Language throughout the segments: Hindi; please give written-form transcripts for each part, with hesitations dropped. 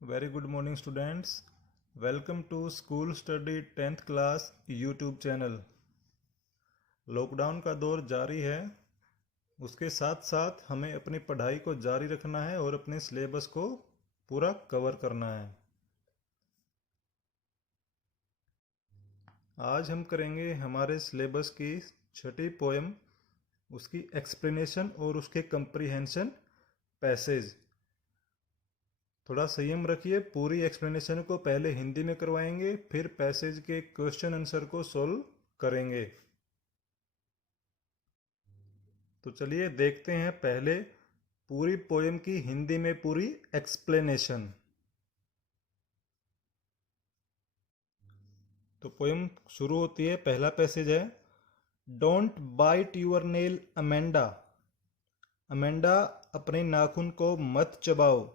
Very good morning students. Welcome to School Study 10th class YouTube channel. Lockdown का दौर जारी है, उसके साथ साथ हमें अपनी पढ़ाई को जारी रखना है और अपने सिलेबस को पूरा कवर करना है। आज हम करेंगे हमारे सिलेबस की छठी पोएम, उसकी एक्सप्लेनेशन और उसके कंप्रीहेंशन पैसेज। थोड़ा संयम रखिए, पूरी एक्सप्लेनेशन को पहले हिंदी में करवाएंगे, फिर पैसेज के क्वेश्चन आंसर को सॉल्व करेंगे। तो चलिए देखते हैं पहले पूरी पोएम की हिंदी में पूरी एक्सप्लेनेशन। तो पोएम शुरू होती है, पहला पैसेज है, don't bite your nail Amanda. Amanda, अपने नाखून को मत चबाओ।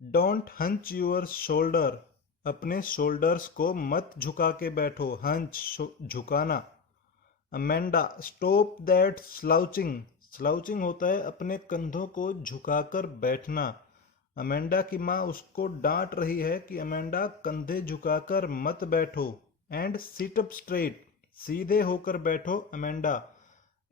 डोंट हंच यूर शोल्डर, अपने शोल्डर्स को मत झुका के बैठो। हंच, झुकाना। Amanda, stop that slouching. Slouching होता है अपने कंधों को झुकाकर बैठना। अमेंडा की माँ उसको डांट रही है कि अमेंडा, कंधे झुकाकर मत बैठो। एंड सिट अप स्ट्रेट, सीधे होकर बैठो अमेंडा।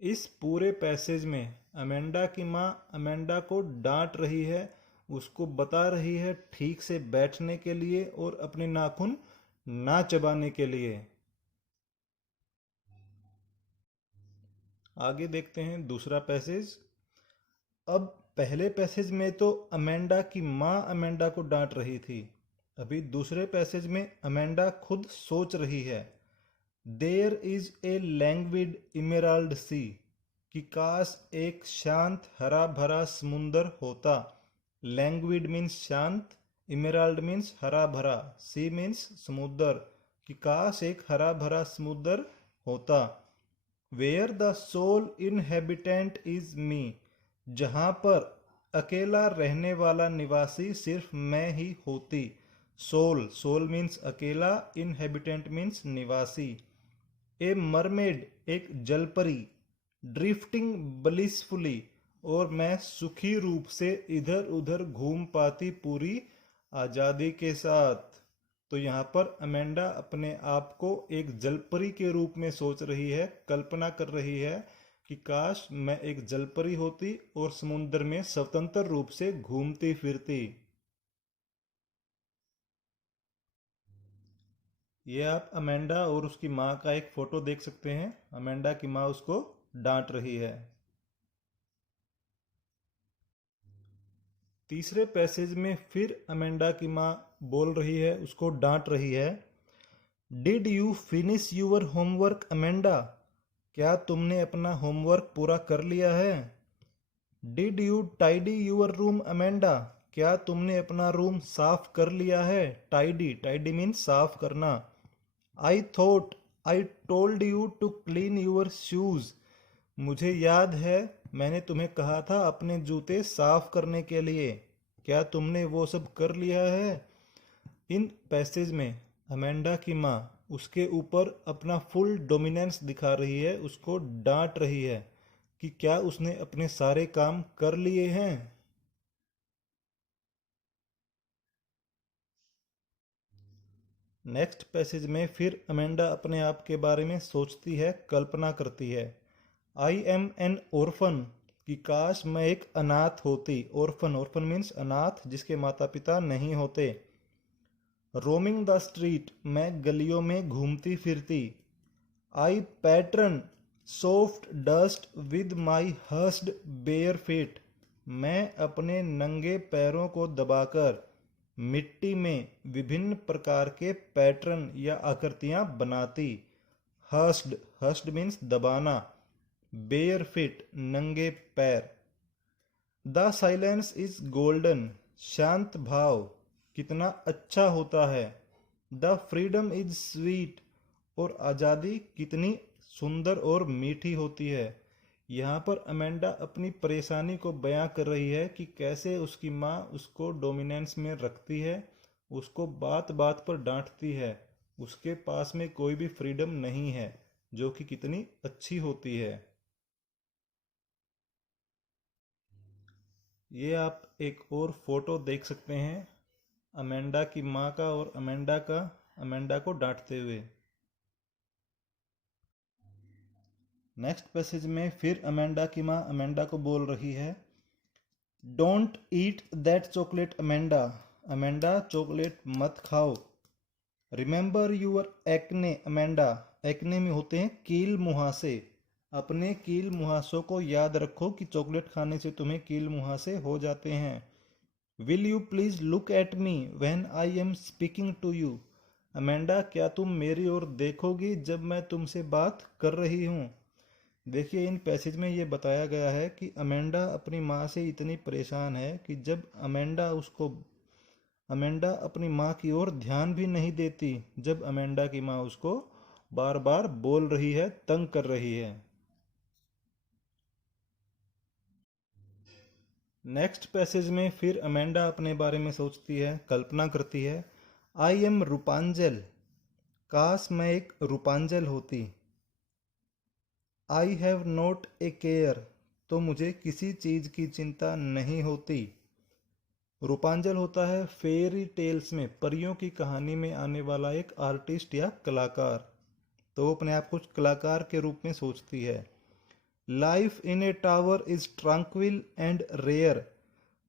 इस पूरे पैसेज में अमेंडा की माँ अमेंडा को डांट रही है, उसको बता रही है ठीक से बैठने के लिए और अपने नाखून ना चबाने के लिए। आगे देखते हैं दूसरा पैसेज। अब पहले पैसेज में तो अमेंडा की माँ अमेंडा को डांट रही थी, अभी दूसरे पैसेज में अमेंडा खुद सोच रही है। देयर इज ए लैंग्विड इमेराल्ड सी, कि काश एक शांत हरा भरा समुंदर होता। लैंग्विड मीन्स शांत, इमेराल्ड मीन्स हरा भरा, सी मीन्स समुद्र, कि काश एक हरा भरा समुद्र होता। Where the sole inhabitant is me, जहां पर अकेला रहने वाला निवासी सिर्फ मैं ही होती। सोल, सोल मीन्स अकेला, इनहेबिटेंट मीन्स निवासी। ए मरमेड, एक जलपरी। ड्रिफ्टिंग ब्लिसफुली, और मैं सुखी रूप से इधर उधर घूम पाती पूरी आज़ादी के साथ। तो यहाँ पर अमेंडा अपने आप को एक जलपरी के रूप में सोच रही है, कल्पना कर रही है कि काश मैं एक जलपरी होती और समुद्र में स्वतंत्र रूप से घूमती फिरती। ये आप अमेंडा और उसकी माँ का एक फोटो देख सकते हैं। अमेंडा की माँ उसको डांट रही है। तीसरे पैसेज में फिर अमेंडा की माँ बोल रही है, उसको डांट रही है। Did you finish your homework Amanda, क्या तुमने अपना होमवर्क पूरा कर लिया है। Did you tidy your room Amanda, क्या तुमने अपना रूम साफ कर लिया है। टाइडी, टाइडी मीन्स साफ करना। I thought I told you to clean your shoes, मुझे याद है मैंने तुम्हें कहा था अपने जूते साफ करने के लिए, क्या तुमने वो सब कर लिया है। इन पैसेज में अमेंडा की माँ उसके ऊपर अपना फुल डोमिनेंस दिखा रही है, उसको डांट रही है कि क्या उसने अपने सारे काम कर लिए हैं। नेक्स्ट पैसेज में फिर अमेंडा अपने आप के बारे में सोचती है, कल्पना करती है। आई एम एन ओरफन, कि काश मैं एक अनाथ होती। ओरफन, ओरफन मीन्स अनाथ, जिसके माता पिता नहीं होते। रोमिंग द स्ट्रीट, मैं गलियों में घूमती फिरती। I pattern soft dust with my hushed bare feet, मैं अपने नंगे पैरों को दबाकर मिट्टी में विभिन्न प्रकार के पैटर्न या आकृतियां बनाती। हर्स्ड, हर्स्ड मीन्स दबाना। बेयर फीट, नंगे पैर। द साइलेंस इज गोल्डन, शांत भाव कितना अच्छा होता है। द फ्रीडम इज स्वीट, और आज़ादी कितनी सुंदर और मीठी होती है। यहाँ पर अमेंडा अपनी परेशानी को बयां कर रही है कि कैसे उसकी माँ उसको डोमिनेंस में रखती है, उसको बात बात पर डांटती है, उसके पास में कोई भी फ्रीडम नहीं है, जो कि कितनी अच्छी होती है। ये आप एक और फोटो देख सकते हैं। अमेंडा की माँ का और अमेंडा को डांटते हुए। नेक्स्ट पैसेज में फिर अमेंडा की माँ अमेंडा को बोल रही है, don't eat that chocolate Amanda, Amanda chocolate मत खाओ। Remember your acne Amanda, acne में होते हैं कील मुहासे, अपने कील मुहासों को याद रखो कि चॉकलेट खाने से तुम्हें कील मुहासे हो जाते हैं। Will you please look at me when I am speaking to you, Amanda क्या तुम मेरी ओर देखोगी जब मैं तुमसे बात कर रही हूँ। देखिए इन पैसेज में ये बताया गया है कि अमेंडा अपनी माँ से इतनी परेशान है कि जब अमेंडा अपनी माँ की ओर ध्यान भी नहीं देती, जब अमेंडा की माँ उसको बार बार बोल रही है, तंग कर रही है। नेक्स्ट पैसेज में फिर अमेंडा अपने बारे में सोचती है, कल्पना करती है, आई एम रूपांजल, काश मैं एक रूपांजल होती। आई हैव नॉट ए केयर, तो मुझे किसी चीज़ की चिंता नहीं होती। रूपांजल होता है फेरी टेल्स में, परियों की कहानी में आने वाला एक आर्टिस्ट या कलाकार, तो वो अपने आप को कलाकार के रूप में सोचती है। Life in a tower is tranquil and rare,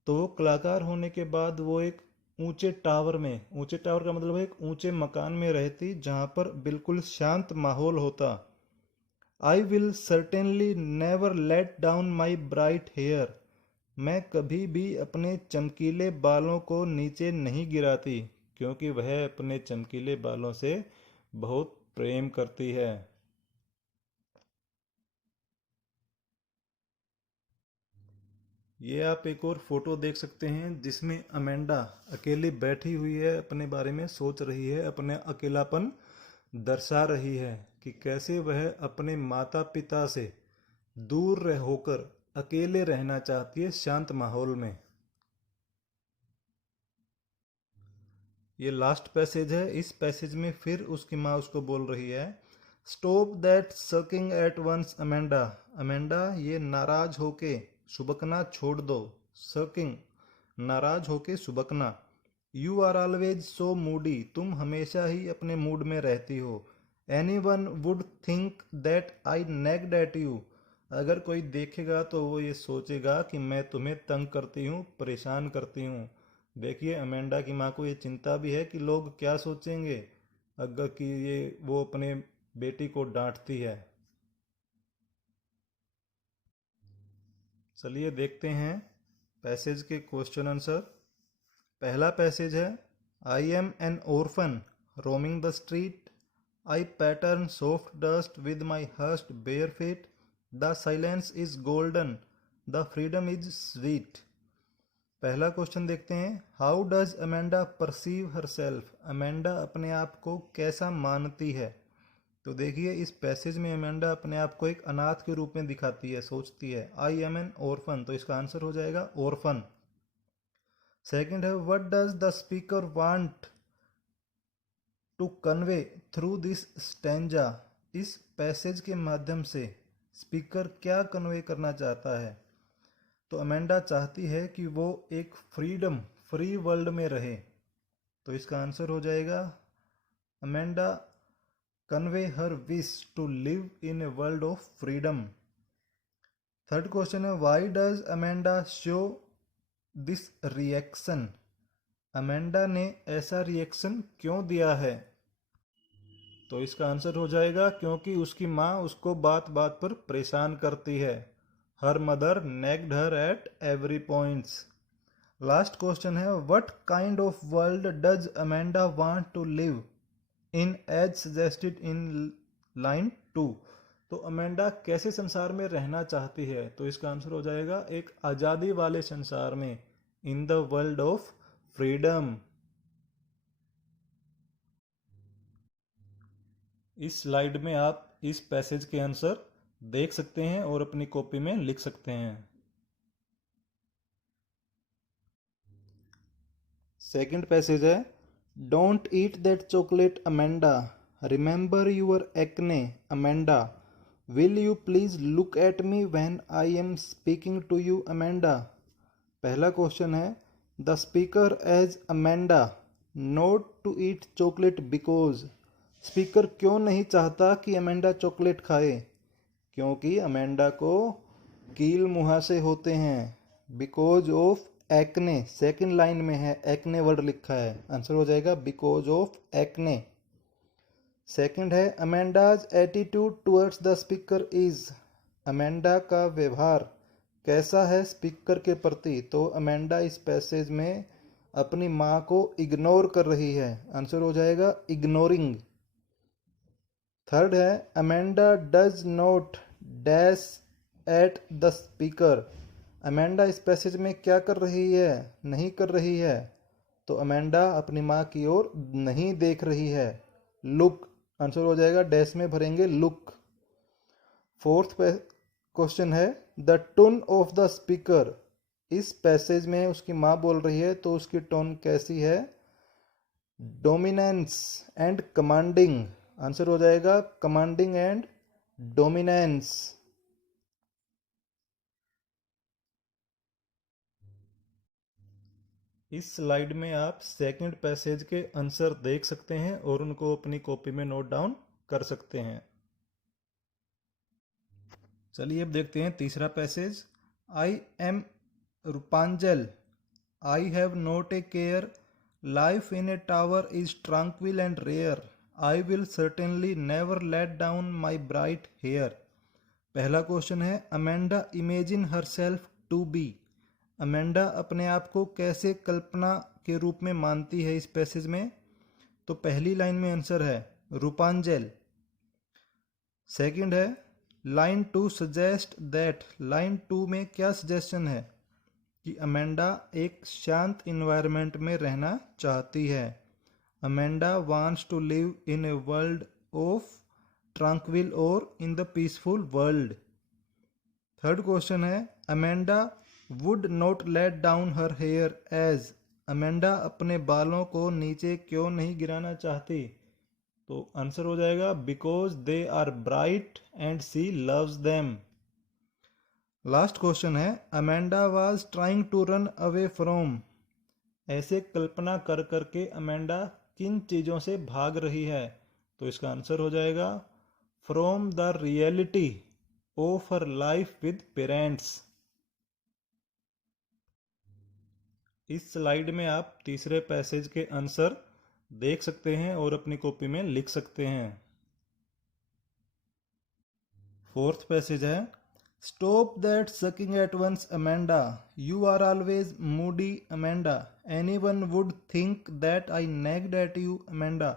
तो वो कलाकार होने के बाद वो एक ऊंचे टावर में, ऊंचे टावर का मतलब है एक ऊंचे मकान में रहती जहाँ पर बिल्कुल शांत माहौल होता। I will certainly never let down my bright hair, मैं कभी भी अपने चमकीले बालों को नीचे नहीं गिराती, क्योंकि वह अपने चमकीले बालों से बहुत प्रेम करती है। ये आप एक और फोटो देख सकते हैं जिसमें अमेंडा अकेली बैठी हुई है, अपने बारे में सोच रही है, अपने अकेलापन दर्शा रही है कि कैसे वह अपने माता पिता से दूर होकर अकेले रहना चाहती है शांत माहौल में। ये लास्ट पैसेज है, इस पैसेज में फिर उसकी माँ उसको बोल रही है, stop that sulking at once Amanda, Amanda ये नाराज होके सुबकना छोड़ दो। सकिंग नाराज होके सुबकना। You are always so moody, तुम हमेशा ही अपने मूड में रहती हो। Anyone would think that I nagged at you, अगर कोई देखेगा तो वो ये सोचेगा कि मैं तुम्हें तंग करती हूँ, परेशान करती हूँ। देखिए अमेंडा की माँ को ये चिंता भी है कि लोग क्या सोचेंगे अगर कि ये वो अपने बेटी को डांटती है। चलिए देखते हैं पैसेज के क्वेश्चन आंसर। पहला पैसेज है, I am an orphan roaming the street, I pattern soft dust with my hurst bare feet, the silence is golden, the freedom is sweet. पहला क्वेश्चन देखते हैं, how does Amanda perceive herself, Amanda अपने आप को कैसा मानती है। तो देखिए इस पैसेज में अमेंडा अपने आप को एक अनाथ के रूप में दिखाती है, सोचती है आई एम एन orphan, तो इसका आंसर हो जाएगा orphan। सेकंड है, what does the speaker want to convey through this stanza, इस पैसेज के माध्यम से स्पीकर क्या कन्वे करना चाहता है। तो अमेंडा चाहती है कि वो एक फ्री वर्ल्ड में रहे, तो इसका आंसर हो जाएगा Amanda convey her wish to live in a world of freedom. Third question है, why does Amanda show this reaction, Amanda ने ऐसा रिएक्शन क्यों दिया है। तो इसका आंसर हो जाएगा क्योंकि उसकी माँ उसको बात बात पर परेशान करती है। Her mother nagged her at every points. Last question है, what kind of world does Amanda want to live in as suggested in line 2, तो अमेंडा कैसे संसार में रहना चाहती है। तो इसका आंसर हो जाएगा एक आज़ादी वाले संसार में, in the world of freedom. इस स्लाइड में आप इस पैसेज के आंसर देख सकते हैं और अपनी कॉपी में लिख सकते हैं। सेकंड पैसेज है, don't eat that chocolate Amanda, remember your acne Amanda, will you please look at me when I am speaking to you Amanda. पहला क्वेश्चन है, द स्पीकर एज Amanda not to eat chocolate because. Speaker क्यों नहीं चाहता कि अमेंडा चॉकलेट खाए? क्योंकि अमेंडा को कील मुहासे होते हैं। Because of acne, second line में है, एक्ने वर्ड लिखा है, आंसर हो जाएगा बिकॉज ऑफ एक्ने। सेकंड है Amanda's attitude towards the speaker is. Amanda का व्यवहार कैसा है स्पीकर के प्रति? तो अमेंडा इस पैसेज में अपनी माँ को इग्नोर कर रही है, आंसर हो जाएगा इग्नोरिंग। थर्ड है Amanda does not dash at the speaker. Amanda इस पैसेज में क्या कर रही है? नहीं कर रही है। तो अमेंडा अपनी माँ की ओर नहीं देख रही है, लुक, आंसर हो जाएगा डैश में भरेंगे लुक। फोर्थ क्वेश्चन है the tone of the speaker. इस पैसेज में उसकी माँ बोल रही है तो उसकी टोन कैसी है? डोमिनेंस एंड कमांडिंग, आंसर हो जाएगा कमांडिंग एंड डोमिनेंस। इस स्लाइड में आप सेकंड पैसेज के आंसर देख सकते हैं और उनको अपनी कॉपी में नोट डाउन कर सकते हैं। चलिए अब देखते हैं तीसरा passage. I am Rapunzel, I have not a care, life in a tower is tranquil and rare, I will certainly never let down my bright hair. पहला क्वेश्चन है Amanda imagine herself to be. Amanda अपने आप को कैसे कल्पना के रूप में मानती है इस पैसेज में? तो पहली लाइन में आंसर है रूपांजल। सेकंड है लाइन 2 सजेस्ट दैट। लाइन 2 में क्या सजेशन है? कि अमेंडा एक शांत इन्वायरमेंट में रहना चाहती है। Amanda wants to live in a world of tranquil और in the peaceful world. Third question है Amanda would not let down her hair as. Amanda अपने बालों को नीचे क्यों नहीं गिराना चाहती? तो आंसर हो जाएगा because they are bright and she loves them. Last question है Amanda was trying to run away from. ऐसे कल्पना कर करके अमेंडा किन चीज़ों से भाग रही है? तो इसका आंसर हो जाएगा from the reality of her life with parents. इस स्लाइड में आप तीसरे पैसेज के आंसर देख सकते हैं और अपनी कॉपी में लिख सकते हैं। फोर्थ पैसेज है stop that sulking at once Amanda, you are always moody Amanda, anyone would think that I nagged at you Amanda.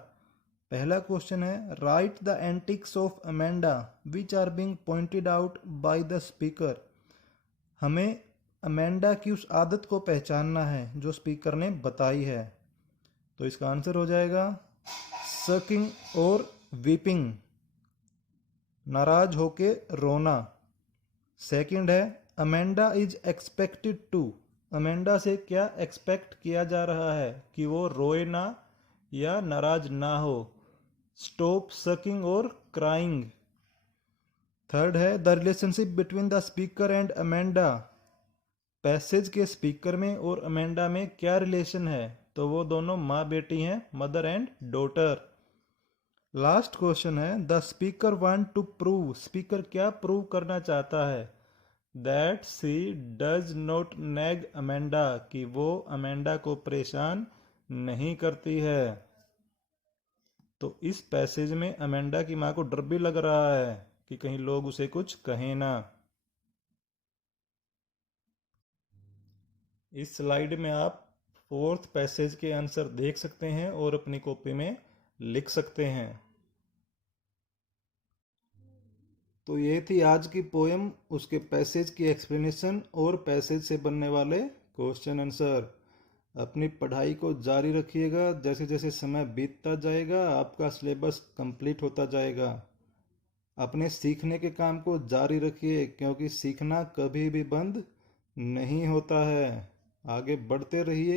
पहला क्वेश्चन है write the antics of Amanda which are being pointed out by the speaker. हमें अमेंडा की उस आदत को पहचानना है जो स्पीकर ने बताई है। तो इसका आंसर हो जाएगा सकिंग और वीपिंग, नाराज होके रोना। सेकंड है Amanda is expected to. Amanda से क्या एक्सपेक्ट किया जा रहा है? कि वो रोए ना या नाराज ना हो। स्टॉप सकिंग और क्राइंग। थर्ड है the relationship between the speaker and Amanda. Passage के स्पीकर में और अमेंडा में क्या रिलेशन है? तो वो दोनों माँ बेटी हैं, mother and daughter. Last question है the speaker want to prove. Speaker क्या प्रूव करना चाहता है? That she does not nag Amanda, कि वो अमेंडा को परेशान नहीं करती है। तो इस पैसेज में अमेंडा की माँ को डर भी लग रहा है कि कहीं लोग उसे कुछ कहें ना। इस स्लाइड में आप फोर्थ पैसेज के आंसर देख सकते हैं और अपनी कॉपी में लिख सकते हैं। तो ये थी आज की पोएम, उसके पैसेज की एक्सप्लेनेशन और पैसेज से बनने वाले क्वेश्चन आंसर। अपनी पढ़ाई को जारी रखिएगा, जैसे जैसे समय बीतता जाएगा आपका सिलेबस कंप्लीट होता जाएगा। अपने सीखने के काम को जारी रखिए क्योंकि सीखना कभी भी बंद नहीं होता है। आगे बढ़ते रहिए।